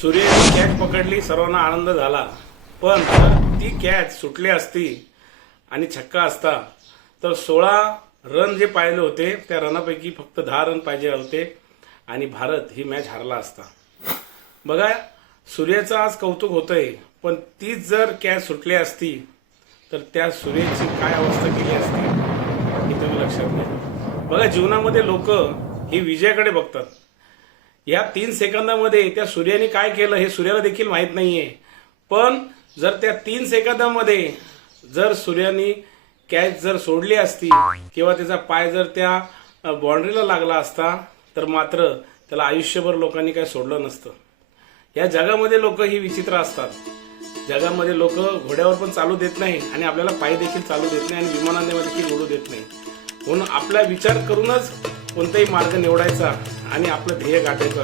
सूर्याने catch पकडली, सर्वांना आनंद झाला. पण जर ती कॅच सुटली असती आणि छक्का असता तर 16 रन जे पाहिले होते त्या रनापैकी फक्त 10 रन पाहिजे होते आणि भारत ही मॅच हरला असता. बघा, सूर्याचं आज कौतुक होतंय, पण तीच जर कॅच सुटली असती तर त्या सूर्याची काय अवस्था केली असती हे तुम्ही लक्षात घ्या. बघा, जीवनामध्ये लोक ही विजयाकडे बघतात. या 3 सेकंदामध्ये त्या सूर्याने काय केलं हे सूर्याला देखील माहित नाहीये. पण जर त्या 3 सेकंदामध्ये जर सूर्याने कॅच जर सोडली असती किंवा त्याचा पाय जर त्या बाउंड्रीला लागला असता तर मात्र त्याला आयुष्यभर लोकांनी काय सोडलं नसतं. या जगामध्ये लोक ही विचित्र असतात. जगामध्ये लोक घोड्यावर पण चालू देत नाही आणि आपल्याला पायी देखील चालू देत नाही आणि विमानाने देखील उडू देत नाही. म्हणून आपला विचार करूनच कोणताही मार्ग निवडायचा आणि आपलं ध्येय गाठायचं.